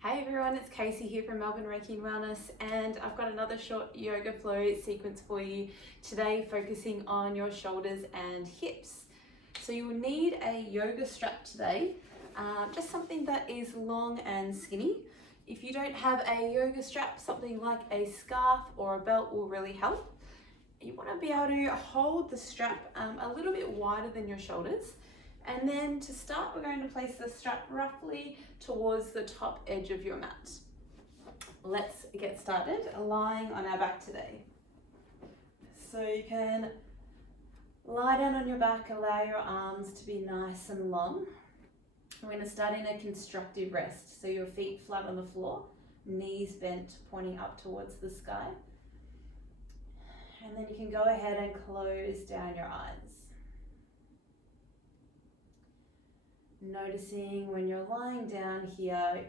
Hey everyone, it's Casey here from Melbourne Reiki and Wellness, and I've got another short yoga flow sequence for you today, focusing on your shoulders and hips. So you will need a yoga strap today, just something that is long and skinny. If you don't have a yoga strap, something like a scarf or a belt will really help. You want to be able to hold the strap a little bit wider than your shoulders. And then to start, we're going to place the strap roughly towards the top edge of your mat. Let's get started, lying on our back today. So you can lie down on your back, allow your arms to be nice and long. We're going to start in a constructive rest. So your feet flat on the floor, knees bent, pointing up towards the sky. And then you can go ahead and close down your eyes. Noticing when you're lying down here,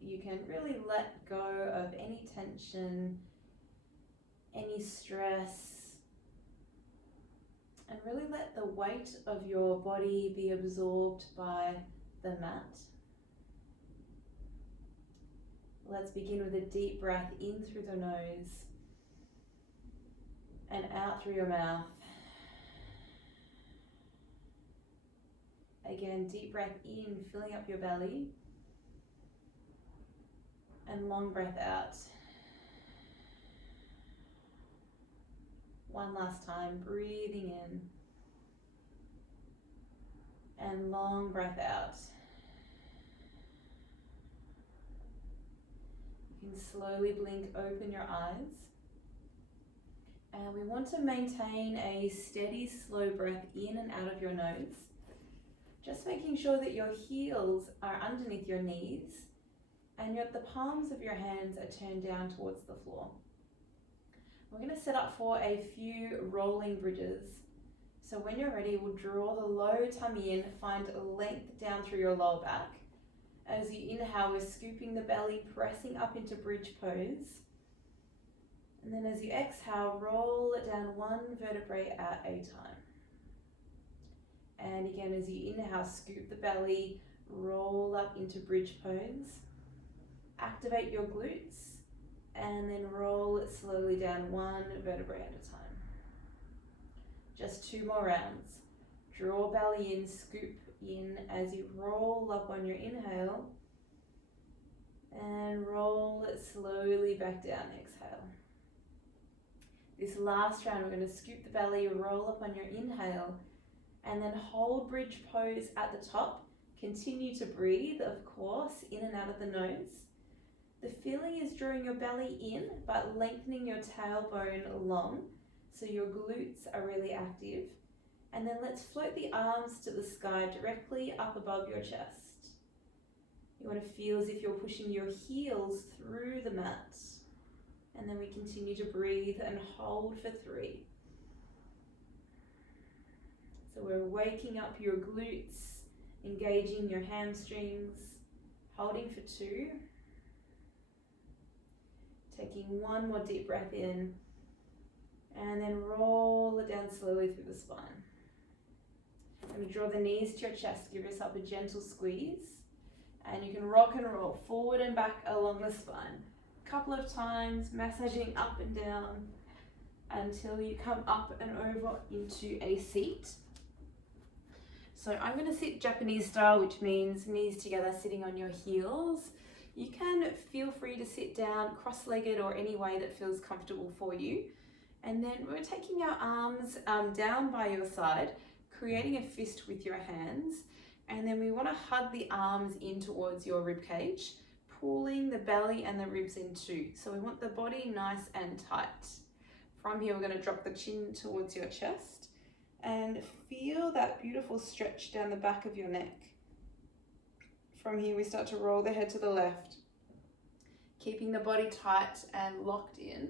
you can really let go of any tension, any stress, and really let the weight of your body be absorbed by the mat. Let's begin with a deep breath in through the nose and out through your mouth. Again, deep breath in, filling up your belly, and long breath out. One last time, breathing in, and long breath out. You can slowly blink open your eyes. And we want to maintain a steady, slow breath in and out of your nose. Just making sure that your heels are underneath your knees and the palms of your hands are turned down towards the floor. We're going to set up for a few rolling bridges. So when you're ready, we'll draw the low tummy in, find a length down through your lower back. As you inhale, we're scooping the belly, pressing up into bridge pose. And then as you exhale, roll it down one vertebrae at a time. And again, as you inhale, scoop the belly, roll up into bridge pose. Activate your glutes, and then roll it slowly down one vertebrae at a time. Just 2 more rounds. Draw belly in, scoop in as you roll up on your inhale, and roll it slowly back down, exhale. This last round, we're going to scoop the belly, roll up on your inhale, and then hold bridge pose at the top. Continue to breathe, of course, in and out of the nose. The feeling is drawing your belly in, but lengthening your tailbone long, so your glutes are really active. And then let's float the arms to the sky directly up above your chest. You want to feel as if you're pushing your heels through the mat. And then we continue to breathe and hold for 3. So we're waking up your glutes, engaging your hamstrings, holding for 2. Taking 1 more deep breath in, and then roll it down slowly through the spine. And draw the knees to your chest, give yourself a gentle squeeze, and you can rock and roll forward and back along the spine. A couple of times, massaging up and down until you come up and over into a seat. So I'm going to sit Japanese style, which means knees together, sitting on your heels. You can feel free to sit down cross-legged or any way that feels comfortable for you. And then we're taking our arms down by your side, creating a fist with your hands. And then we want to hug the arms in towards your rib cage, pulling the belly and the ribs in too. So we want the body nice and tight. From here, we're going to drop the chin towards your chest and feel that beautiful stretch down the back of your neck. From here, we start to roll the head to the left, keeping the body tight and locked in.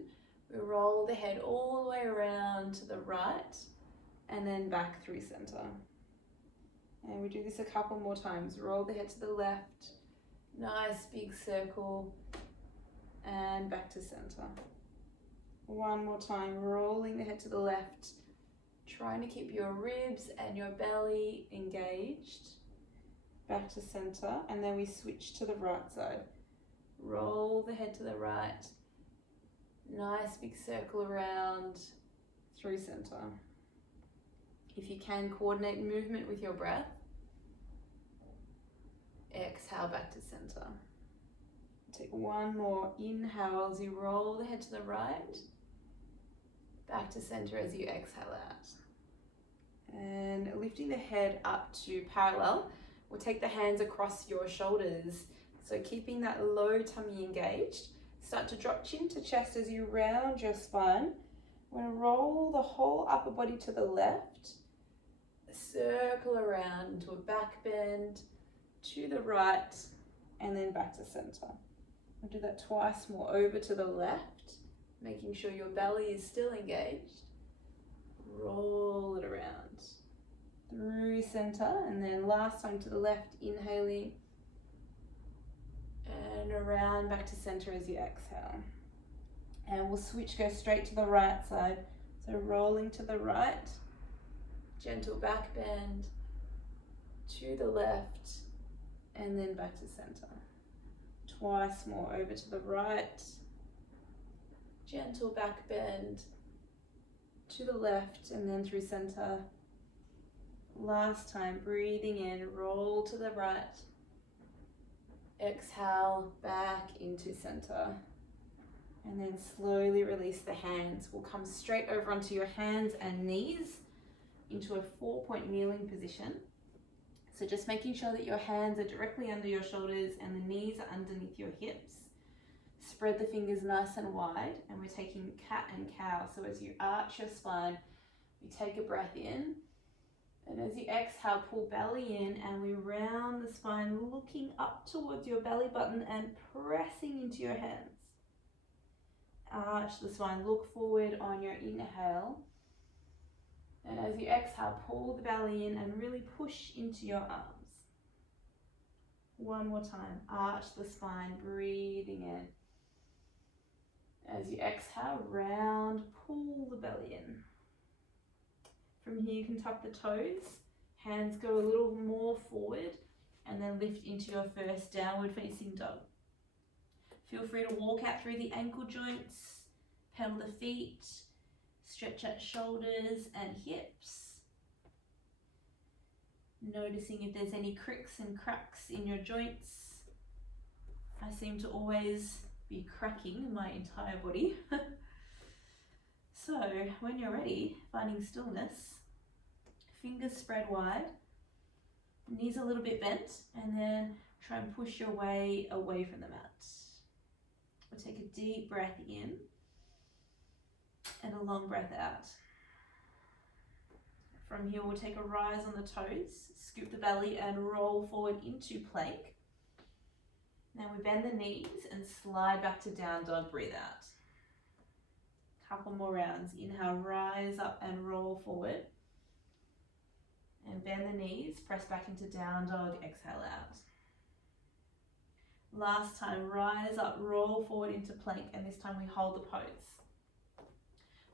We roll the head all the way around to the right and then back through center. And we do this a couple more times. Roll the head to the left, nice big circle, and back to center. 1 more time, rolling the head to the left, trying to keep your ribs and your belly engaged. Back to center, and then we switch to the right side. Roll the head to the right. Nice big circle around through center. If you can, coordinate movement with your breath. Exhale back to center. Take one more inhale as you roll the head to the right. Back to center as you exhale out. And lifting the head up to parallel, we'll take the hands across your shoulders. So keeping that low tummy engaged. Start to drop chin to chest as you round your spine. We're going to roll the whole upper body to the left. Circle around into a back bend, to the right, and then back to center. We'll do that twice more, over to the left, making sure your belly is still engaged. Roll it around through center, and then last time to the left, inhaling, and around back to center as you exhale. And we'll switch, go straight to the right side. So rolling to the right, gentle back bend, to the left, and then back to center. Twice more, over to the right, gentle back bend, to the left, and then through center. Last time, breathing in, roll to the right, exhale back into center, and then slowly release the hands. We'll come straight over onto your hands and knees into a 4-point kneeling position. So just making sure that your hands are directly under your shoulders and the knees are underneath your hips. Spread the fingers nice and wide, and we're taking cat and cow. So as you arch your spine, we take a breath in, and as you exhale, pull belly in, and we round the spine, looking up towards your belly button and pressing into your hands. Arch the spine, look forward on your inhale. And as you exhale, pull the belly in and really push into your arms. One more time, arch the spine, breathing in. As you exhale, round, pull the belly in. From here you can tuck the toes, hands go a little more forward, and then lift into your first downward facing dog. Feel free to walk out through the ankle joints, pedal the feet, stretch out shoulders and hips. Noticing if there's any cricks and cracks in your joints. I seem to always be cracking my entire body. So when you're ready, finding stillness, fingers spread wide, knees a little bit bent, and then try and push your way away from the mat. We'll take a deep breath in and a long breath out. From here, we'll take a rise on the toes, scoop the belly and roll forward into plank. Now we bend the knees and slide back to down dog, breathe out. Couple more rounds. Inhale, rise up and roll forward. And bend the knees, press back into down dog, exhale out. Last time, rise up, roll forward into plank, and this time we hold the pose.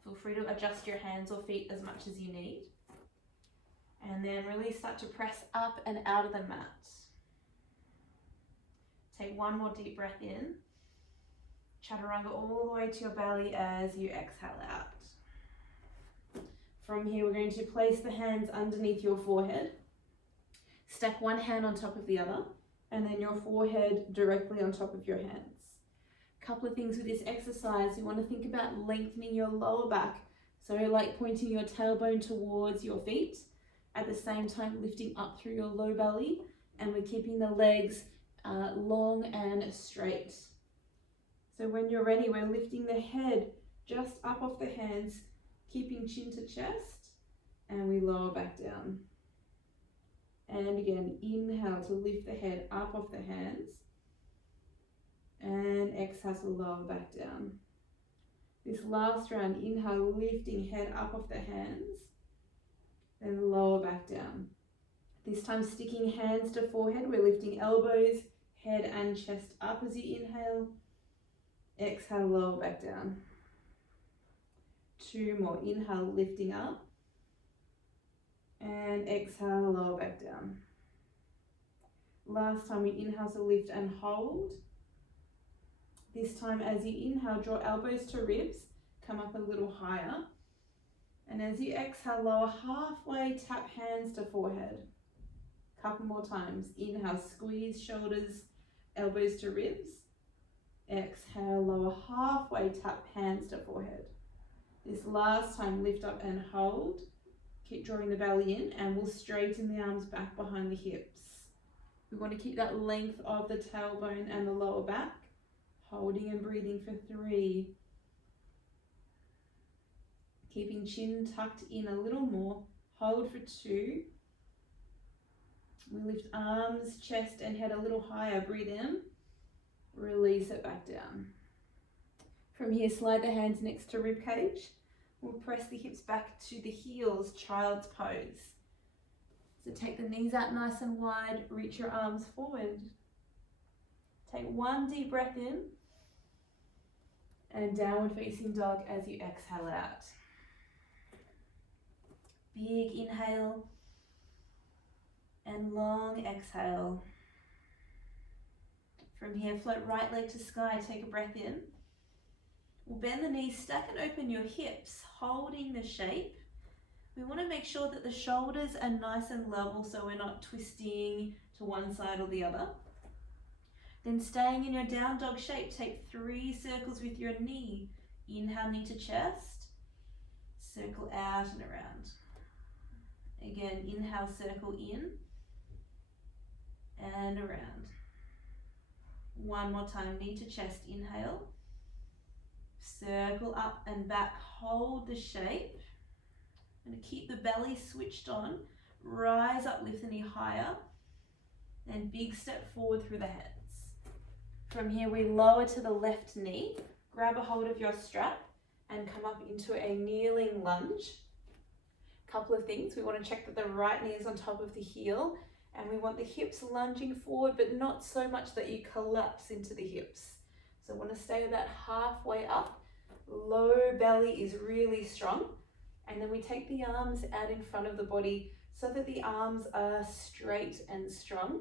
Feel free to adjust your hands or feet as much as you need. And then really start to press up and out of the mat. Take one more deep breath in. Chaturanga all the way to your belly as you exhale out. From here, we're going to place the hands underneath your forehead. Stack one hand on top of the other, and then your forehead directly on top of your hands. A couple of things with this exercise, you want to think about lengthening your lower back. So like pointing your tailbone towards your feet, at the same time lifting up through your low belly, and we're keeping the legs long and straight. So when you're ready, we're lifting the head just up off the hands, keeping chin to chest, and we lower back down. And again, inhale to lift the head up off the hands, and exhale to lower back down. This last round, inhale, lifting head up off the hands, then lower back down. This time sticking hands to forehead, we're lifting elbows, head and chest up as you inhale. Exhale, lower back down. Two more. Inhale, lifting up. And exhale, lower back down. Last time we inhale to lift and hold. This time as you inhale, draw elbows to ribs, come up a little higher. And as you exhale, lower halfway, tap hands to forehead. Couple more times. Inhale, squeeze shoulders, elbows to ribs. Exhale, lower halfway, tap hands to forehead. This last time, lift up and hold. Keep drawing the belly in, and we'll straighten the arms back behind the hips. We want to keep that length of the tailbone and the lower back. Holding and breathing for 3. Keeping chin tucked in a little more. Hold for 2. We lift arms, chest and head a little higher. Breathe in. Release it back down. From here, slide the hands next to rib cage. We'll press the hips back to the heels, child's pose. So take the knees out nice and wide, reach your arms forward. Take 1 deep breath in and downward facing dog as you exhale out. Big inhale and long exhale. From here, float right leg to sky, take a breath in. We'll bend the knees, stack and open your hips, holding the shape. We want to make sure that the shoulders are nice and level so we're not twisting to one side or the other. Then staying in your down dog shape, take 3 circles with your knee. Inhale, knee to chest, circle out and around. Again, inhale, circle in and around. One more time, knee to chest, inhale. Circle up and back, hold the shape. I'm going to keep the belly switched on. Rise up, lift the knee higher. Then big step forward through the hands. From here, we lower to the left knee. Grab a hold of your strap and come up into a kneeling lunge. Couple of things. We want to check that the right knee is on top of the heel. And we want the hips lunging forward, but not so much that you collapse into the hips. So I want to stay about halfway up. Low belly is really strong. And then we take the arms out in front of the body so that the arms are straight and strong.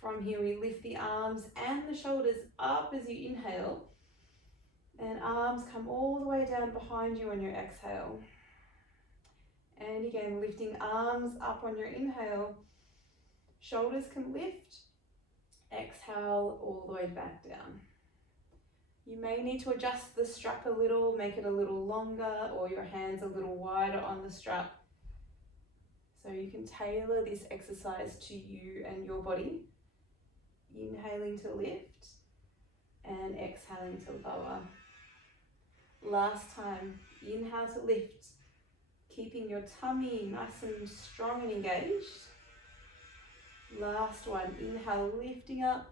From here, we lift the arms and the shoulders up as you inhale. And arms come all the way down behind you on your exhale. And again, lifting arms up on your inhale. Shoulders can lift. Exhale all the way back down. You may need to adjust the strap a little, make it a little longer, or your hands a little wider on the strap. So you can tailor this exercise to you and your body. Inhaling to lift and exhaling to lower. Last time, inhale to lift, keeping your tummy nice and strong and engaged. Last one, inhale, lifting up.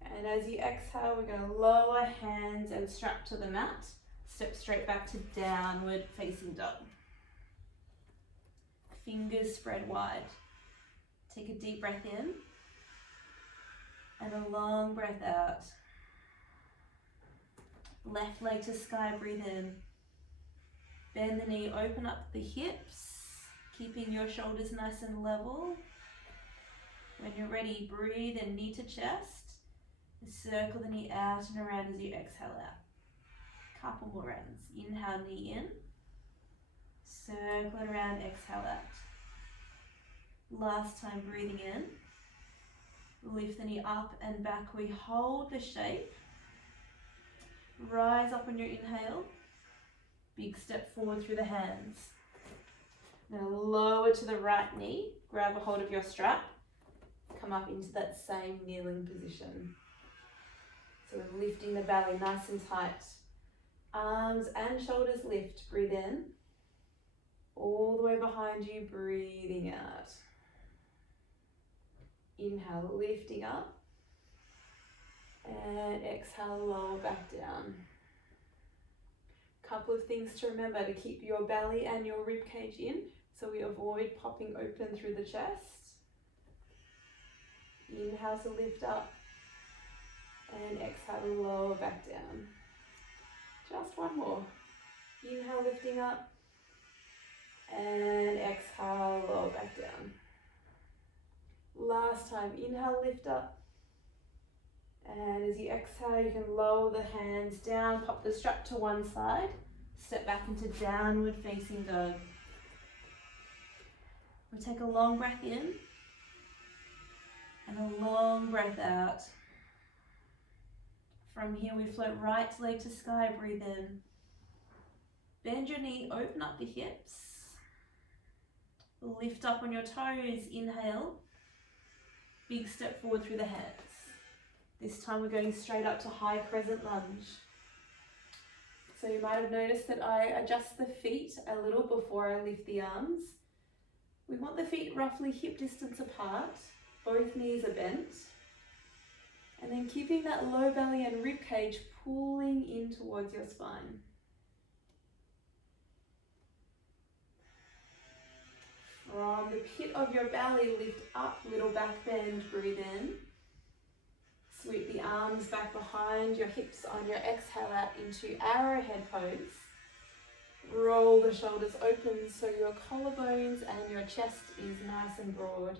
And as you exhale, we're going to lower hands and strap to the mat. Step straight back to downward facing dog. Fingers spread wide. Take a deep breath in and a long breath out. Left leg to sky, breathe in. Bend the knee, open up the hips, keeping your shoulders nice and level. When you're ready, breathe in, knee to chest. Circle the knee out and around as you exhale out. Couple more rounds. Inhale, knee in. Circle it around, exhale out. Last time, breathing in. Lift the knee up and back. We hold the shape. Rise up on your inhale. Big step forward through the hands. Now lower to the right knee. Grab a hold of your strap. Come up into that same kneeling position. So we're lifting the belly nice and tight. Arms and shoulders lift. Breathe in. All the way behind you, breathing out. Inhale, lifting up. And exhale, lower back down. Couple of things to remember to keep your belly and your rib cage in so we avoid popping open through the chest. Inhale to lift up. And exhale to lower back down. Just one more. Inhale, lifting up. And exhale, lower back down. Last time, inhale, lift up. And as you exhale, you can lower the hands down, pop the strap to one side, step back into downward facing dog. We'll take a long breath in and a long breath out. From here, we float right leg to sky, breathe in. Bend your knee, open up the hips. Lift up on your toes, inhale. Big step forward through the hands. This time we're going straight up to high crescent lunge. So you might have noticed that I adjust the feet a little before I lift the arms. We want the feet roughly hip distance apart. Both knees are bent. And then keeping that low belly and rib cage pulling in towards your spine. From the pit of your belly, lift up, little back bend, breathe in. Sweep the arms back behind your hips on your exhale out into arrowhead pose. Roll the shoulders open so your collarbones and your chest is nice and broad.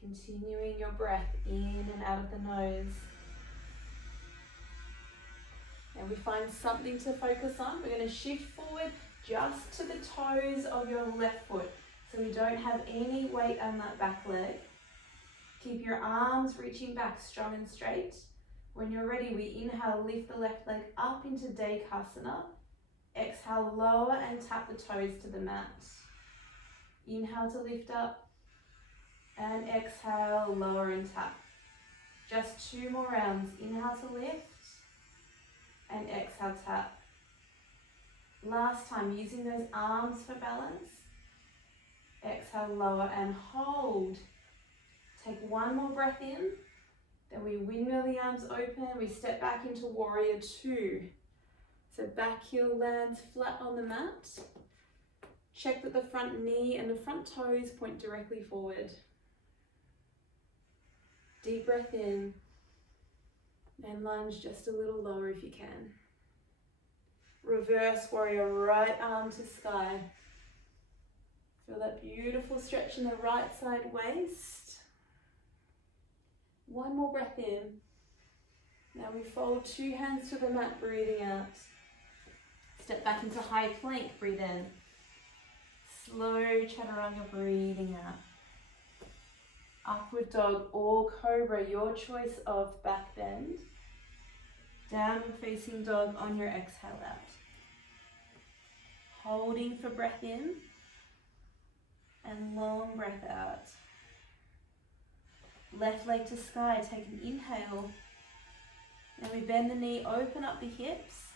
Continuing your breath in and out of the nose. And we find something to focus on. We're going to shift forward just to the toes of your left foot. So we don't have any weight on that back leg. Keep your arms reaching back strong and straight. When you're ready, we inhale, lift the left leg up into Dekasana. Exhale, lower and tap the toes to the mat. Inhale to lift up. And exhale, lower and tap. Just 2 more rounds. Inhale to lift. And exhale, tap. Last time, using those arms for balance. Exhale, lower and hold. Take 1 more breath in. Then we windmill the arms open. We step back into warrior 2. So back heel lands flat on the mat. Check that the front knee and the front toes point directly forward. Deep breath in. And lunge just a little lower if you can. Reverse warrior, right arm to sky. Feel that beautiful stretch in the right side waist. 1 more breath in. Now we fold 2 hands to the mat, breathing out. Step back into high plank, breathe in. Slow chaturanga, breathing out. Upward dog or cobra, your choice of back bend. Downward facing dog on your exhale out. Holding for breath in and long breath out. Left leg to sky, take an inhale. Then we bend the knee, open up the hips.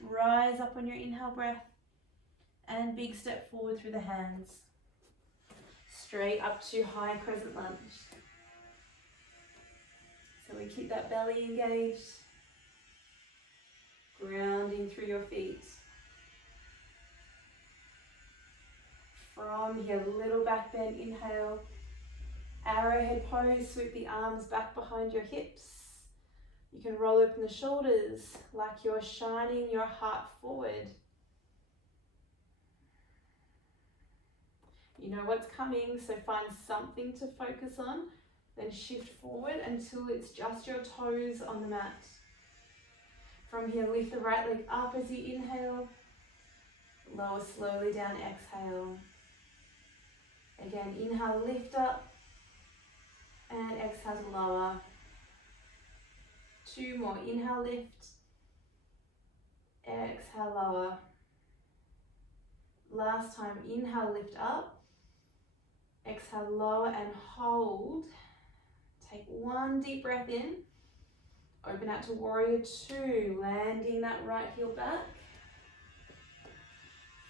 Rise up on your inhale breath and big step forward through the hands. Straight up to high crescent lunge. So we keep that belly engaged, grounding through your feet. From here, little back bend, inhale. Arrowhead pose, sweep the arms back behind your hips. You can roll open the shoulders like you're shining your heart forward. You know what's coming, so find something to focus on, then shift forward until it's just your toes on the mat. From here, lift the right leg up as you inhale, lower slowly down, exhale. Again, inhale, lift up, and exhale to lower. 2 more, inhale, lift, exhale, lower. Last time, inhale, lift up. Exhale, lower and hold. Take 1 deep breath in. Open out to warrior 2, landing that right heel back.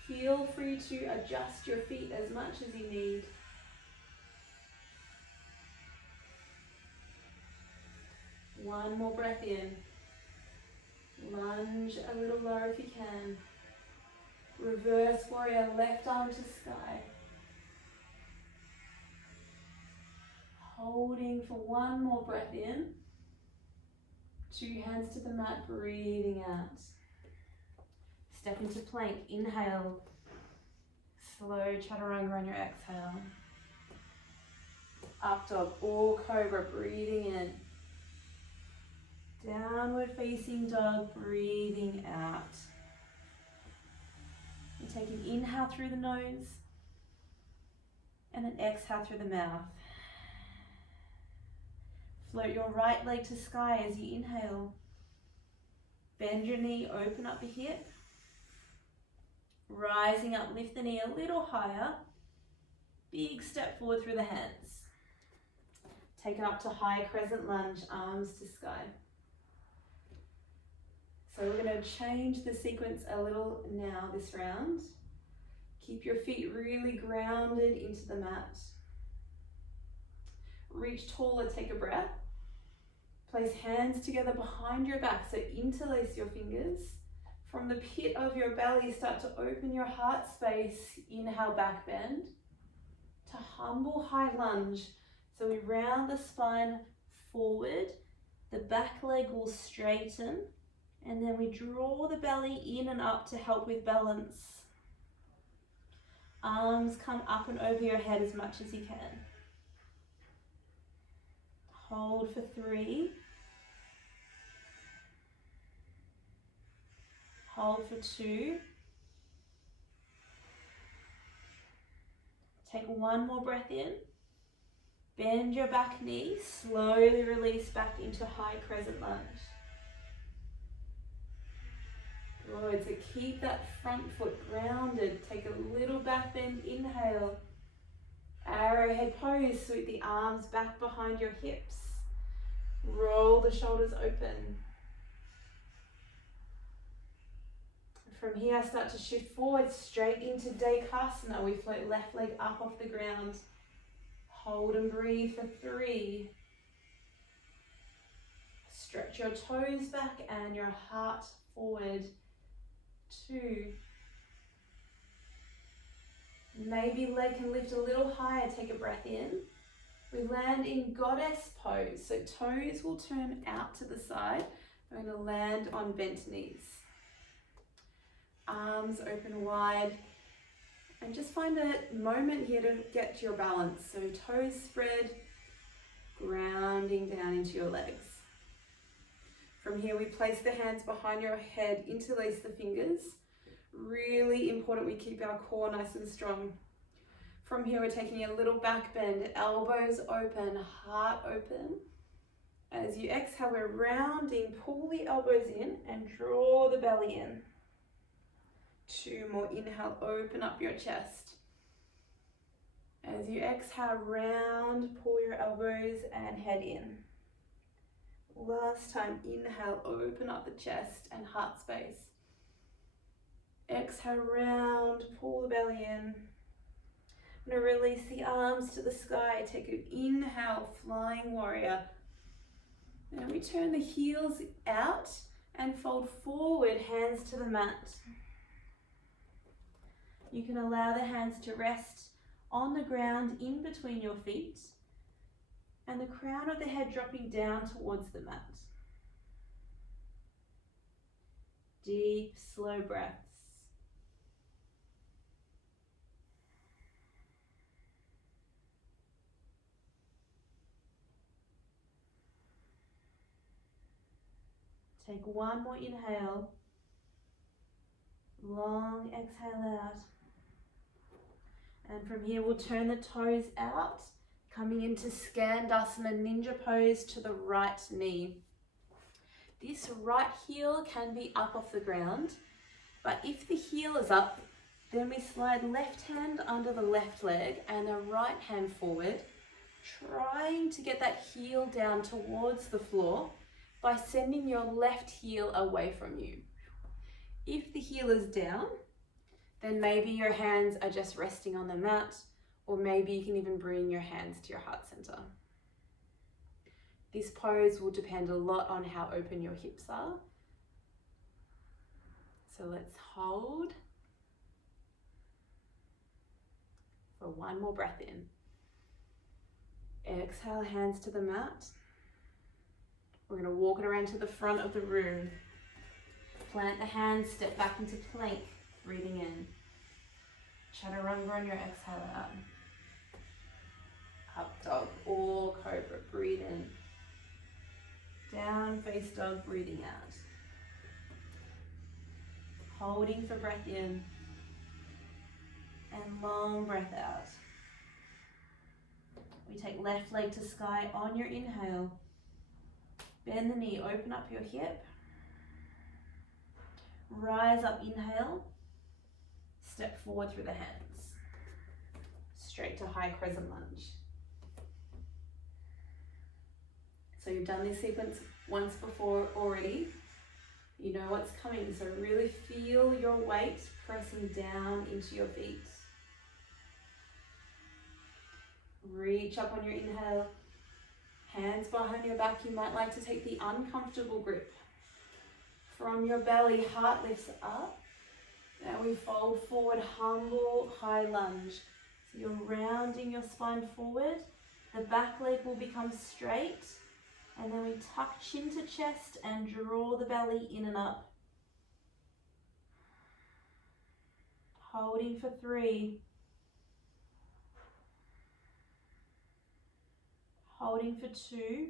Feel free to adjust your feet as much as you need. One more breath in. Lunge a little lower if you can. Reverse warrior, left arm to sky. Holding for 1 more breath in. 2 hands to the mat, breathing out. Step into plank, inhale. Slow chaturanga on your exhale. Up dog or cobra, breathing in. Downward facing dog, breathing out. And take an inhale through the nose and an exhale through the mouth. Float your right leg to sky as you inhale. Bend your knee, open up the hip. Rising up, lift the knee a little higher. Big step forward through the hands. Take it up to high crescent lunge, arms to sky. So we're going to change the sequence a little now this round. Keep your feet really grounded into the mat. Reach taller, take a breath. Place hands together behind your back, so interlace your fingers. From the pit of your belly, start to open your heart space. Inhale, back bend. To humble high lunge. So we round the spine forward. The back leg will straighten. And then we draw the belly in and up to help with balance. Arms come up and over your head as much as you can. Hold for 3. Hold for 2. Take one more breath in. Bend your back knee, slowly release back into high crescent lunge. Good, so keep that front foot grounded. Take a little back bend, inhale. Arrowhead pose, sweep the arms back behind your hips. Roll the shoulders open. From here, start to shift forward, straight into Dekasana. We float left leg up off the ground. Hold and breathe for 3. Stretch your toes back and your heart forward. 2. Maybe leg can lift a little higher, take a breath in. We land in goddess pose, so toes will turn out to the side. We're going to land on bent knees. Arms open wide. And just find a moment here to get to your balance. So toes spread, grounding down into your legs. From here, we place the hands behind your head, interlace the fingers. Really important we keep our core nice and strong. From here, we're taking a little back bend, elbows open, heart open. As you exhale, we're rounding, pull the elbows in and draw the belly in. 2 more, inhale, open up your chest. As you exhale, round, pull your elbows and head in. Last time, inhale, open up the chest and heart space. Exhale, round, pull the belly in. I'm going to release the arms to the sky. Take an inhale, flying warrior. And we turn the heels out and fold forward, hands to the mat. You can allow the hands to rest on the ground in between your feet and the crown of the head dropping down towards the mat. Deep, slow breaths. Take one more inhale. Long exhale out. And from here, we'll turn the toes out, coming into Skandasana Ninja pose to the right knee. This right heel can be up off the ground, but if the heel is up, then we slide left hand under the left leg and the right hand forward, trying to get that heel down towards the floor by sending your left heel away from you. If the heel is down, then maybe your hands are just resting on the mat, or maybe you can even bring your hands to your heart center. This pose will depend a lot on how open your hips are. So let's hold for one more breath in. Exhale, hands to the mat. We're going to walk it around to the front of the room. Plant the hands, step back into plank, breathing in. Chaturanga on your exhale out. Up dog or cobra, breathe in. Down face dog, breathing out. Holding for breath in. And long breath out. We take left leg to sky on your inhale. Bend the knee, open up your hip. Rise up, inhale. Step forward through the hands. Straight to high crescent lunge. So you've done this sequence once before already. You know what's coming, so really feel your weight pressing down into your feet. Reach up on your inhale. Hands behind your back. You might like to take the uncomfortable grip. From your belly, heart lifts up. Now we fold forward, humble, high lunge. So you're rounding your spine forward. The back leg will become straight. And then we tuck chin to chest and draw the belly in and up. Holding for 3. Holding for 2.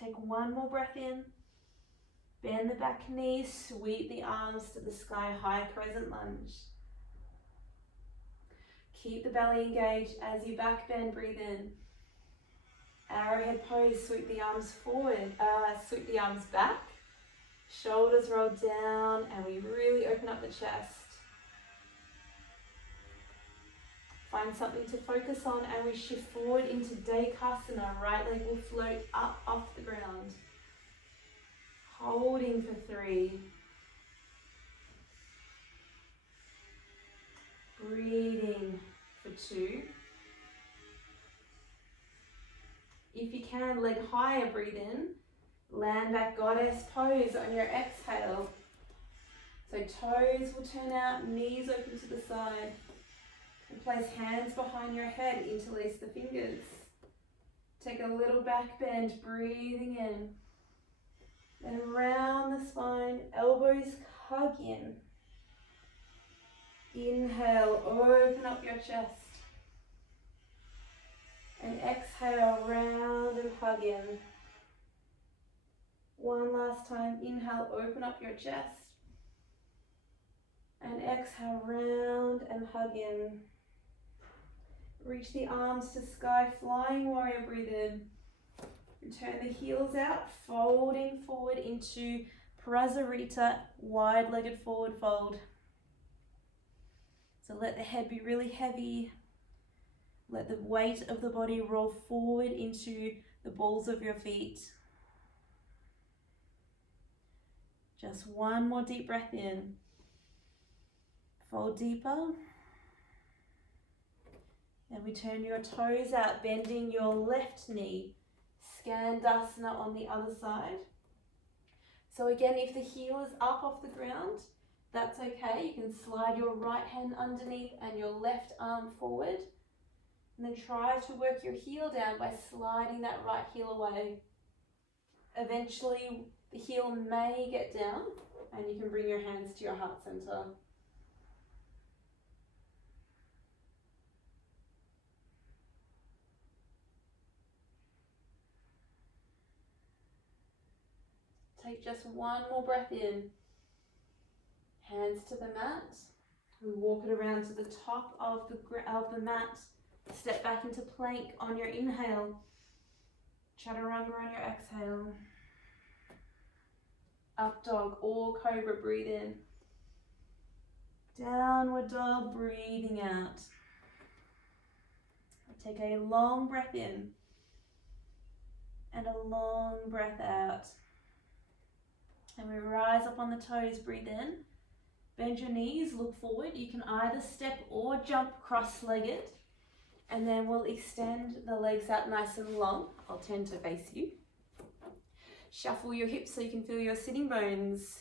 Take one more breath in. Bend the back knee, sweep the arms to the sky, high crescent lunge. Keep the belly engaged as you back bend, breathe in. Arrowhead pose, sweep the arms forward, sweep the arms back. Shoulders roll down and we really open up the chest. Find something to focus on and we shift forward into Dekasana. Right leg will float up off the ground. Holding for 3. Breathing for 2. If you can, leg higher, breathe in. Land back, goddess pose on your exhale. So toes will turn out, knees open to the side. And place hands behind your head, interlace the fingers. Take a little back bend, breathing in. Then round the spine, elbows hug in. Inhale, open up your chest. And exhale, round and hug in. One last time, inhale, open up your chest. And exhale, round and hug in. Reach the arms to sky, flying warrior, breathe in. And turn the heels out, folding forward into Prasarita, wide-legged forward fold. So let the head be really heavy. Let the weight of the body roll forward into the balls of your feet. Just one more deep breath in. Fold deeper. Then we turn your toes out, bending your left knee. Skandasana on the other side. So again, if the heel is up off the ground, that's okay. You can slide your right hand underneath and your left arm forward. And then try to work your heel down by sliding that right heel away. Eventually, the heel may get down and you can bring your hands to your heart center. Take just one more breath in. Hands to the mat. We walk it around to the top of the mat. Step back into plank on your inhale. Chaturanga on your exhale. Up dog or cobra, breathe in. Downward dog, breathing out. Take a long breath in and a long breath out. And we rise up on the toes, breathe in. Bend your knees, look forward. You can either step or jump cross-legged. And then we'll extend the legs out nice and long. I'll turn to face you. Shuffle your hips so you can feel your sitting bones.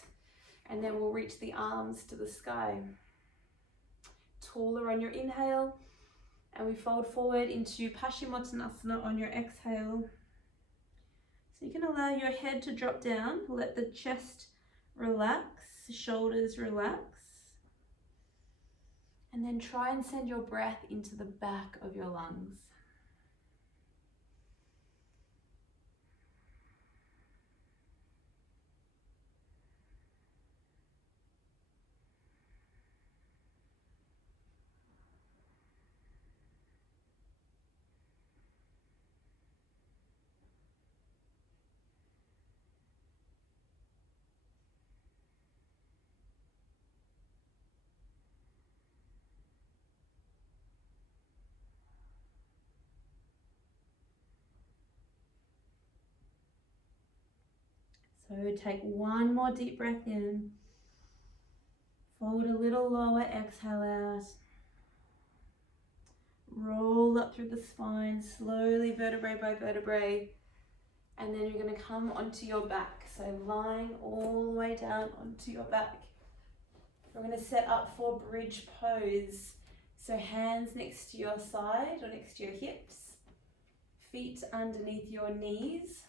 And then we'll reach the arms to the sky. Taller on your inhale. And we fold forward into Paschimottanasana on your exhale. So you can allow your head to drop down. Let the chest relax. shoulders relax. And then try and send your breath into the back of your lungs. So take one more deep breath in. Fold a little lower, exhale out. Roll up through the spine, slowly vertebrae by vertebrae. And then you're going to come onto your back. So lying all the way down onto your back. We're going to set up for bridge pose. So hands next to your side or next to your hips. Feet underneath your knees.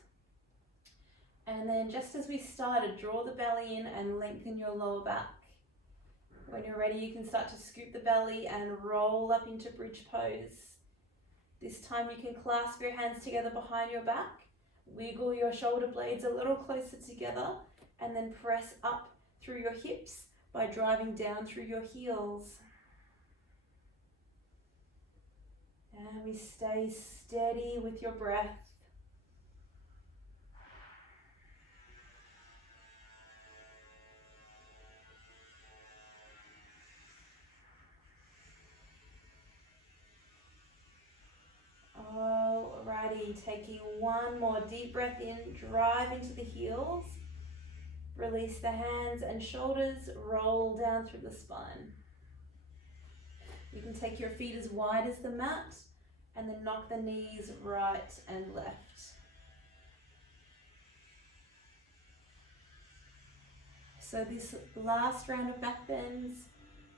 And then just as we started, draw the belly in and lengthen your lower back. When you're ready, you can start to scoop the belly and roll up into bridge pose. This time you can clasp your hands together behind your back, wiggle your shoulder blades a little closer together, and then press up through your hips by driving down through your heels. And we stay steady with your breath. Alrighty, taking one more deep breath in, drive into the heels, release the hands and shoulders, roll down through the spine. You can take your feet as wide as the mat and then knock the knees right and left. So this last round of back bends,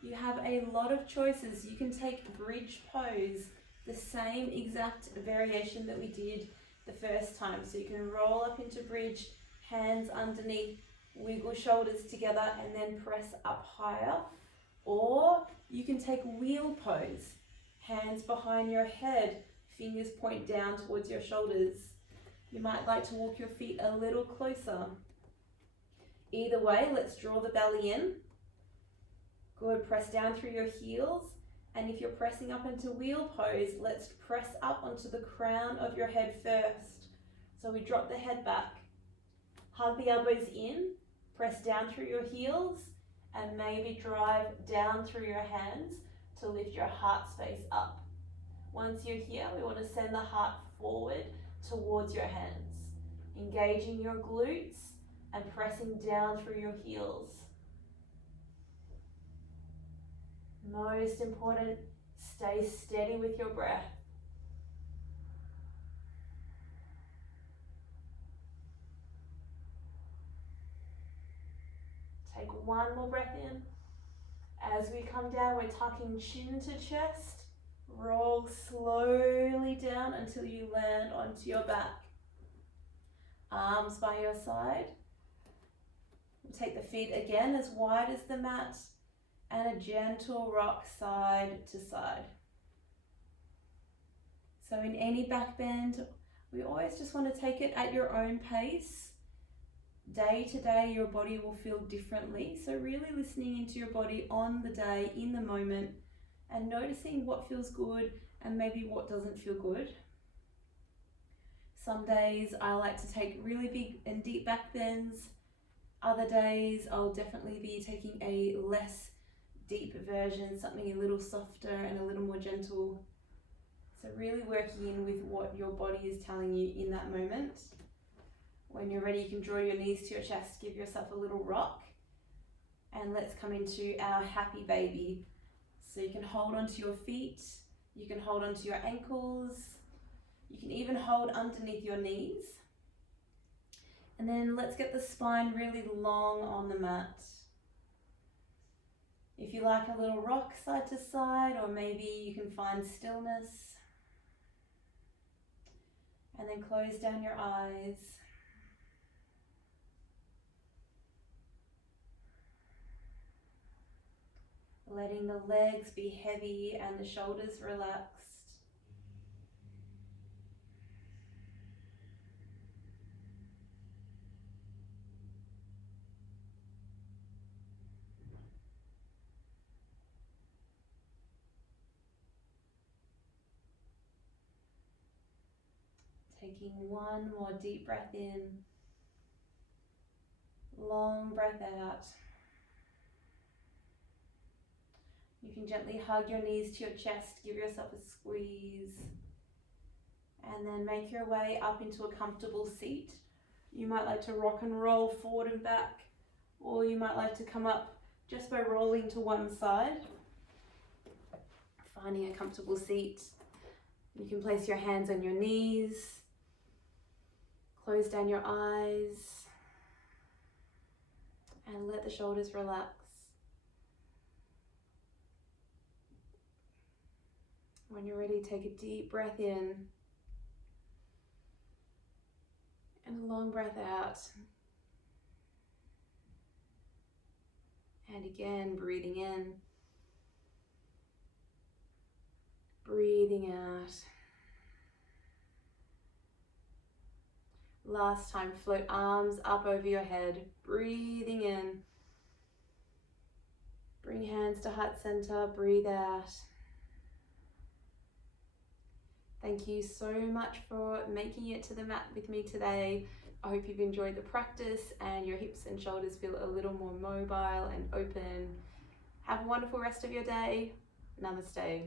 you have a lot of choices. You can take bridge pose, the same exact variation that we did the first time. So you can roll up into bridge, hands underneath, wiggle shoulders together and then press up higher. Or you can take wheel pose, hands behind your head, fingers point down towards your shoulders. You might like to walk your feet a little closer. Either way, let's draw the belly in. Good, press down through your heels. And if you're pressing up into wheel pose, let's press up onto the crown of your head first. So we drop the head back, hug the elbows in, press down through your heels, and maybe drive down through your hands to lift your heart space up. Once you're here, we want to send the heart forward towards your hands, engaging your glutes and pressing down through your heels. Most important, stay steady with your breath. Take one more breath in. As we come down, we're tucking chin to chest. Roll slowly down until you land onto your back. Arms by your side. Take the feet again as wide as the mat. And a gentle rock side to side. So in any back bend, we always just want to take it at your own pace. Day to day, your body will feel differently. So really listening into your body on the day, in the moment, and noticing what feels good and maybe what doesn't feel good. Some days I like to take really big and deep back bends. Other days I'll definitely be taking a less deep version, something a little softer and a little more gentle. So really working in with what your body is telling you in that moment. When you're ready, you can draw your knees to your chest, give yourself a little rock. And let's come into our happy baby. So you can hold onto your feet, you can hold onto your ankles, you can even hold underneath your knees. And then let's get the spine really long on the mat. If you like a little rock side to side, or maybe you can find stillness. And then close down your eyes. Letting the legs be heavy and the shoulders relaxed. Taking one more deep breath in, long breath out. You can gently hug your knees to your chest, give yourself a squeeze, and then make your way up into a comfortable seat. You might like to rock and roll forward and back, or you might like to come up just by rolling to one side. Finding a comfortable seat. You can place your hands on your knees, close down your eyes, and let the shoulders relax. When you're ready, take a deep breath in and a long breath out. And again, breathing in, breathing out. Last time, float arms up over your head, breathing in. Bring hands to heart center, breathe out. Thank you so much for making it to the mat with me today. I hope you've enjoyed the practice and your hips and shoulders feel a little more mobile and open. Have a wonderful rest of your day. Namaste.